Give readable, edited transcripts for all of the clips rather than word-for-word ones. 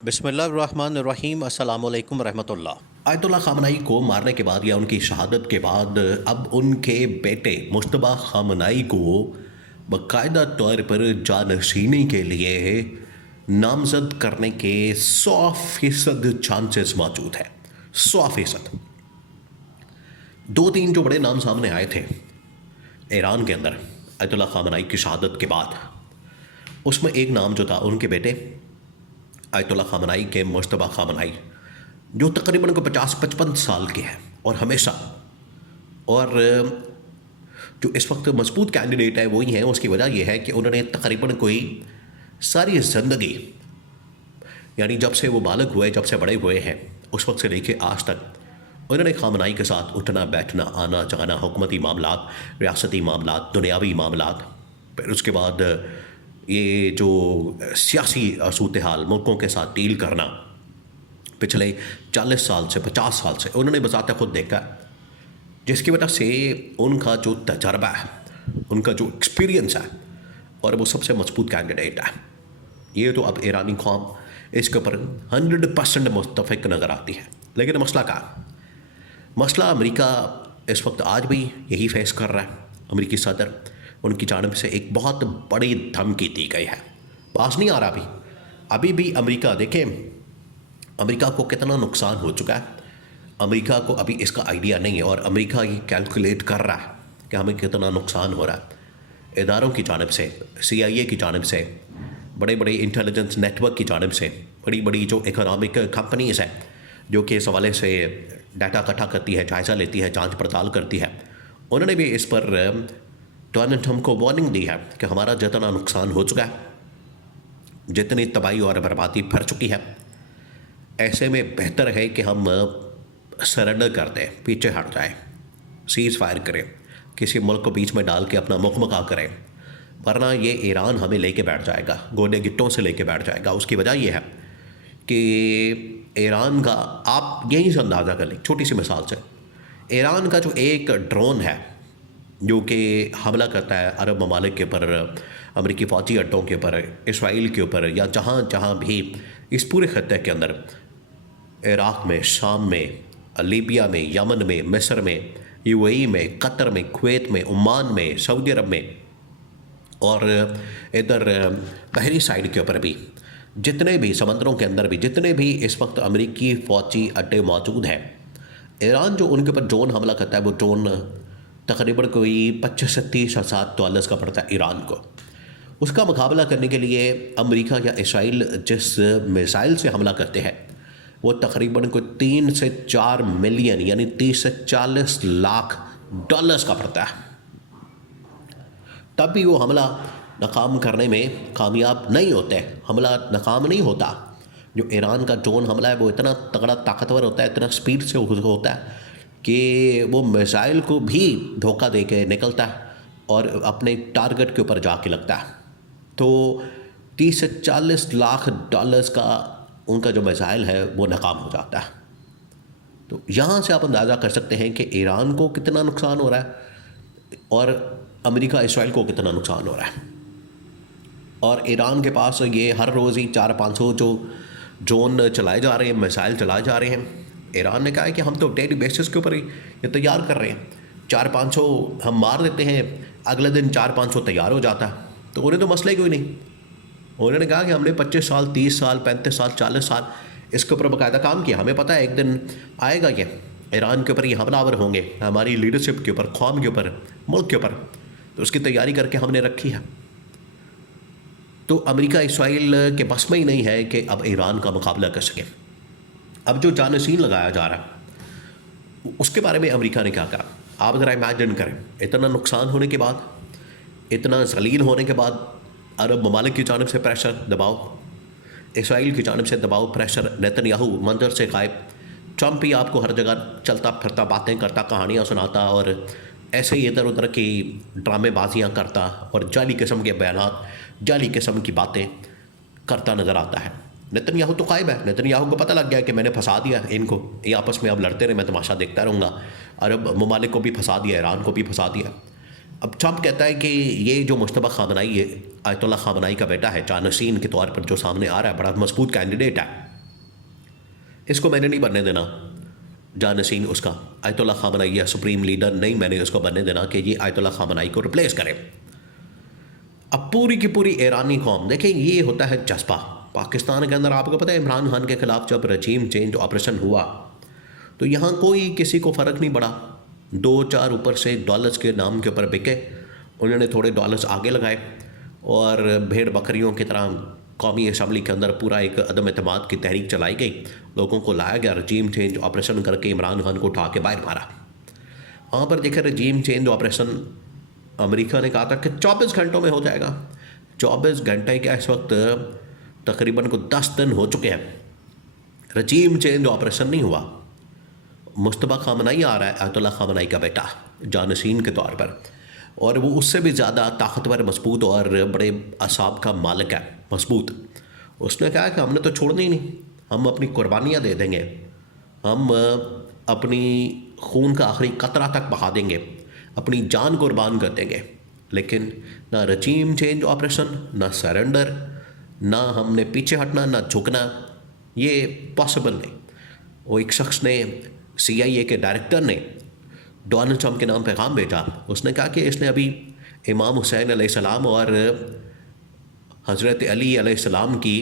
بسم اللہ الرحمن الرحیم، السلام علیکم ورحمۃ اللہ۔ آیت اللہ خامنئی کو مارنے کے بعد یا ان کی شہادت کے بعد اب ان کے بیٹے مجتبیٰ خامنئی کو باقاعدہ طور پر جانشینی کے لیے نامزد کرنے کے 100% چانسز موجود ہیں۔ 100%۔ دو تین جو بڑے نام سامنے آئے تھے ایران کے اندر آیت اللہ خامنئی کی شہادت کے بعد، اس میں ایک نام جو تھا ان کے بیٹے آیت اللہ خامنئی کے مجتبیٰ خامنئی، جو تقریباً کو 50-55 سال کے ہیں اور ہمیشہ، اور جو اس وقت مضبوط کینڈیڈیٹ ہے وہی ہیں۔ اس کی وجہ یہ ہے کہ انہوں نے تقریباً کوئی ساری زندگی، یعنی جب سے وہ بالغ ہوئے، جب سے بڑے ہوئے ہیں، اس وقت سے لے کے آج تک انہوں نے خامنئی کے ساتھ اٹھنا بیٹھنا، آنا جانا، حکومتی معاملات، ریاستی معاملات، دنیاوی معاملات، پھر اس کے بعد یہ جو سیاسی صورتحال ملکوں کے ساتھ ڈیل کرنا، پچھلے 40 سال سے 50 سال سے انہوں نے بذات خود دیکھا، جس کی وجہ سے ان کا جو تجربہ ہے، ان کا جو ایکسپیرینس ہے، اور وہ سب سے مضبوط کینڈیڈیٹ ہے۔ یہ تو اب ایرانی قوم اس کے اوپر 100% متفق نظر آتی ہے۔ لیکن مسئلہ کیا ہے؟ مسئلہ امریکہ اس وقت آج بھی یہی فیس کر رہا ہے۔ امریکی صدر، ان کی جانب سے ایک بہت بڑی دھمکی دی گئی ہے، پاس نہیں آ رہا ابھی بھی امریکہ، دیکھیں امریکہ کو کتنا نقصان ہو چکا ہے، امریکہ کو ابھی اس کا آئیڈیا نہیں ہے، اور امریکہ یہ کیلکولیٹ کر رہا ہے کہ ہمیں کتنا نقصان ہو رہا ہے۔ اداروں کی جانب سے، CIA کی جانب سے، بڑے بڑے انٹیلیجنس نیٹ ورک کی جانب سے، بڑی بڑی جو اکنامک کمپنیز ہیں جو کہ اس حوالے سے ڈیٹا اکٹھا کرتی ہے، جائزہ لیتی ہے، جانچ پڑتال کرتی ہے، انہوں نے بھی اس پر ڈونلڈ ٹرمپ کو وارننگ دی ہے کہ ہمارا جتنا نقصان ہو چکا ہے، جتنی تباہی اور بربادی پھر چکی ہے، ایسے میں بہتر ہے کہ ہم سرنڈر کر دیں، پیچھے ہٹ جائیں، سیز فائر کریں، کسی ملک کو بیچ میں ڈال کے اپنا مکمکا کریں، ورنہ یہ ایران ہمیں لے کے بیٹھ جائے گا، گوڈے گٹوں سے لے کے بیٹھ جائے گا۔ اس کی وجہ یہ ہے کہ ایران کا، آپ یہیں سے اندازہ کر لیں چھوٹی سی مثال سے، ایران کا جو ایک ڈرون ہے جو کہ حملہ کرتا ہے عرب ممالک کے اوپر، امریکی فوجی اڈوں کے اوپر، اسرائیل کے اوپر، یا جہاں جہاں بھی اس پورے خطے کے اندر، عراق میں، شام میں، لیبیا میں، یمن میں، مصر میں، UAE میں، قطر میں، کویت میں، عمان میں، سعودی عرب میں، اور ادھر بحری سائیڈ کے اوپر بھی، جتنے بھی سمندروں کے اندر بھی جتنے بھی اس وقت امریکی فوجی اڈے موجود ہیں، ایران جو ان کے اوپر ڈرون حملہ کرتا ہے، وہ ڈرون تقریباً کوئی 25 سے 30 ہزار ڈالرز کا پڑتا ہے ایران کو۔ اس کا مقابلہ کرنے کے لیے امریکہ یا اسرائیل جس میزائل سے حملہ کرتے ہیں، وہ تقریباً کوئی 3 سے 4 ملین، یعنی 30 سے 40 لاکھ ڈالرز کا پڑتا ہے۔ تب بھی وہ حملہ ناکام کرنے میں کامیاب نہیں ہوتے، حملہ ناکام نہیں ہوتا۔ جو ایران کا ڈرون حملہ ہے وہ اتنا تگڑا طاقتور ہوتا ہے، اتنا سپیڈ سے ہوتا ہے کہ وہ میزائل کو بھی دھوکہ دے کے نکلتا ہے اور اپنے ٹارگٹ کے اوپر جا کے لگتا ہے۔ تو 30 سے 40 لاکھ ڈالرز کا ان کا جو میزائل ہے وہ ناکام ہو جاتا ہے۔ تو یہاں سے آپ اندازہ کر سکتے ہیں کہ ایران کو کتنا نقصان ہو رہا ہے اور امریکہ اسرائیل کو کتنا نقصان ہو رہا ہے۔ اور ایران کے پاس یہ ہر روز ہی 400-500 جو ڈرون چلائے جا رہے ہیں، میزائل چلائے جا رہے ہیں۔ ایران نے کہا ہے کہ ہم تو ڈیلی بیسس کے اوپر ہی یہ تیار کر رہے ہیں، 400-500 ہم مار دیتے ہیں، اگلے دن 400-500 تیار ہو جاتا ہے، تو انہیں تو مسئلہ ہی کوئی نہیں۔ انہوں نے کہا کہ ہم نے 25 سال، 30 سال، 35 سال، 40 سال اس کے اوپر باقاعدہ کام کیا، ہمیں پتہ ہے ایک دن آئے گا یہ ایران کے اوپر یہ حملہ آور ہوں گے، ہماری لیڈرشپ کے اوپر، قوم کے اوپر، ملک کے اوپر، تو اس کی تیاری کر کے ہم نے رکھی ہے۔ تو امریکہ اسرائیل کے بس میں ہی نہیں ہے کہ اب ایران کا مقابلہ کر سکے۔ اب جو جانشین لگایا جا رہا ہے اس کے بارے میں امریکہ نے کیا کہا، آپ ذرا امیجن کریں، اتنا نقصان ہونے کے بعد، اتنا ذلیل ہونے کے بعد، عرب ممالک کی جانب سے پریشر، دباؤ، اسرائیل کی جانب سے دباؤ، پریشر، نیتنیاہو منظر سے غائب، ٹرمپ ہی آپ کو ہر جگہ چلتا پھرتا، باتیں کرتا، کہانیاں سناتا، اور ایسے ہی ادھر ادھر کی ڈرامے بازیاں کرتا اور جعلی قسم کے بیانات، جعلی قسم کی باتیں کرتا نظر آتا ہے۔ نیتنیاہو تو غائب ہے، نیتنیاہو کو پتہ لگ گیا کہ میں نے پھنسا دیا ان کو، یہ آپس میں اب لڑتے رہے، میں تماشا دیکھتا رہوں گا، عرب ممالک کو بھی پھنسا دیا، ایران کو بھی پھنسا دیا۔ اب ٹرمپ کہتا ہے کہ یہ جو مجتبیٰ خامنئی ہے، آیت اللہ خامنئی کا بیٹا ہے، جانشین کے طور پر جو سامنے آ رہا ہے، بڑا مضبوط کینڈیڈیٹ ہے، اس کو میں نے نہیں بننے دینا جانشین اس کا، آیت اللہ خامنائی یا سپریم لیڈر نہیں میں نے اس کو بننے دینا کہ یہ آیت اللہ خامنائی کو ریپلیس کرے۔ اب پوری کی پوری ایرانی قوم، دیکھیں یہ ہوتا ہے جذبہ۔ پاکستان کے اندر آپ کو پتہ ہے عمران خان کے خلاف جب رجیم چینج آپریشن ہوا تو یہاں کوئی کسی کو فرق نہیں پڑا، 2-4 اوپر سے ڈالرز کے نام کے اوپر بکے، انہوں نے تھوڑے ڈالرز آگے لگائے اور بھیڑ بکریوں کی طرح قومی اسمبلی کے اندر پورا ایک عدم اعتماد کی تحریک چلائی گئی، لوگوں کو لایا گیا، رجیم چینج آپریشن کر کے عمران خان کو اٹھا کے باہر مارا۔ وہاں پر دیکھیں رجیم چینج آپریشن امریکہ نے کہا تھا کہ 24 گھنٹوں میں ہو جائے گا، 24 گھنٹے کیا اس وقت تقریباً 10 دن ہو چکے ہیں، رجیم چینج آپریشن نہیں ہوا۔ مجتبیٰ خامنائی آ رہا ہے، آیت اللہ خامنائی کا بیٹا جانشین کے طور پر، اور وہ اس سے بھی زیادہ طاقتور، مضبوط اور بڑے اعصاب کا مالک ہے، مضبوط۔ اس نے کہا کہ ہم نے تو چھوڑنا ہی نہیں، ہم اپنی قربانیاں دے دیں گے، ہم اپنی خون کا آخری قطرہ تک بہا دیں گے، اپنی جان قربان کر دیں گے، لیکن نہ رجیم چینج آپریشن، نہ سرنڈر، نہ ہم نے پیچھے ہٹنا، نہ جھکنا، یہ پاسبل نہیں۔ وہ ایک شخص نے، CIA کے ڈائریکٹر نے ڈونلڈ ٹرمپ کے نام پیغام بھیجا، اس نے کہا کہ اس نے ابھی امام حسین علیہ السلام اور حضرت علی علیہ السلام کی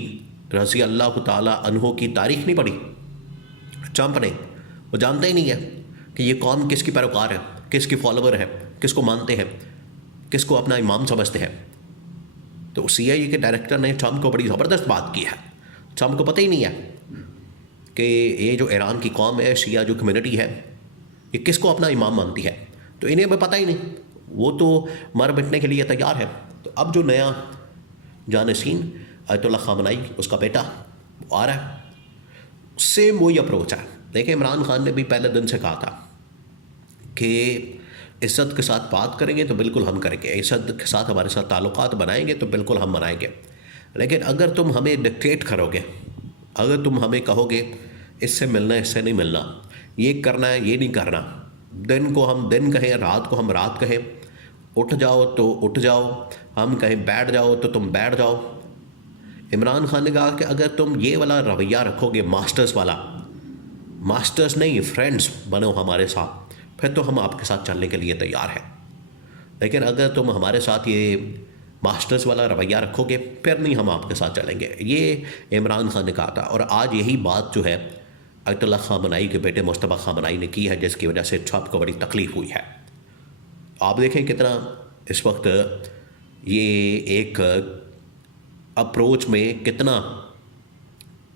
رضی اللہ تعالیٰ عنہ کی تاریخ نہیں پڑھی ٹرمپ نے، وہ جانتا ہی نہیں ہے کہ یہ قوم کس کی پیروکار ہے، کس کی فالوور ہے، کس کو مانتے ہیں، کس کو اپنا امام سمجھتے ہیں۔ تو CIA کے ڈائریکٹر نے ٹرمپ کو بڑی زبردست بات کی ہے، ٹرمپ کو پتہ ہی نہیں ہے کہ یہ جو ایران کی قوم ہے، شیعہ جو کمیونٹی ہے، یہ کس کو اپنا امام مانتی ہے، تو انہیں بھی پتہ ہی نہیں، وہ تو مر مٹنے کے لیے تیار ہے۔ تو اب جو نیا جانشین آیت اللہ خامنائی، اس کا بیٹا وہ آ رہا ہے، سیم وہی اپروچ ہے۔ دیکھیں عمران خان نے بھی پہلے دن سے کہا تھا کہ عزت کے ساتھ بات کریں گے تو بالکل ہم کریں گے، عزت کے ساتھ ہمارے ساتھ تعلقات بنائیں گے تو بالکل ہم بنائیں گے، لیکن اگر تم ہمیں ڈکٹیٹ کرو گے، اگر تم ہمیں کہو گے اس سے ملنا ہے، اس سے نہیں ملنا، یہ کرنا ہے، یہ نہیں کرنا، دن کو ہم دن کہیں، رات کو ہم رات کہیں، اٹھ جاؤ تو اٹھ جاؤ، ہم کہیں بیٹھ جاؤ تو تم بیٹھ جاؤ۔ عمران خان نے کہا کہ اگر تم یہ والا رویہ رکھو گے، ماسٹرز والا، ماسٹرز نہیں فرینڈز بنو ہمارے ساتھ، پھر تو ہم آپ کے ساتھ چلنے کے لیے تیار ہیں، لیکن اگر تم ہمارے ساتھ یہ ماسٹرز والا رویہ رکھو گے پھر نہیں ہم آپ کے ساتھ چلیں گے، یہ عمران خان نے کہا تھا۔ اور آج یہی بات جو ہے آیت اللہ خامنائی کے بیٹے مجتبیٰ خامنائی نے کی ہے، جس کی وجہ سے ٹرمپ کو بڑی تکلیف ہوئی ہے۔ آپ دیکھیں کتنا اس وقت یہ ایک اپروچ میں کتنا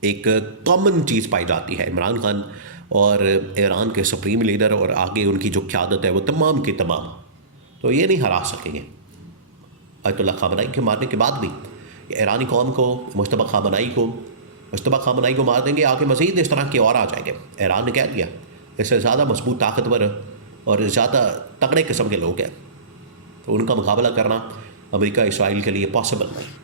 ایک کامن چیز پائی جاتی ہے، عمران خان اور ایران کے سپریم لیڈر اور آگے ان کی جو قیادت ہے وہ تمام کی تمام تو یہ نہیں ہرا سکیں گے۔ آیت اللہ خامنائی کے مارنے کے بعد بھی ایرانی قوم کو، مجتبیٰ خامنائی کو مار دیں گے، آگے مزید اس طرح کے اور آ جائیں گے۔ ایران نے کہہ دیا اس سے زیادہ مضبوط، طاقتور اور زیادہ تگڑے قسم کے لوگ ہیں، تو ان کا مقابلہ کرنا امریکہ اسرائیل کے لیے پاسبل نہیں۔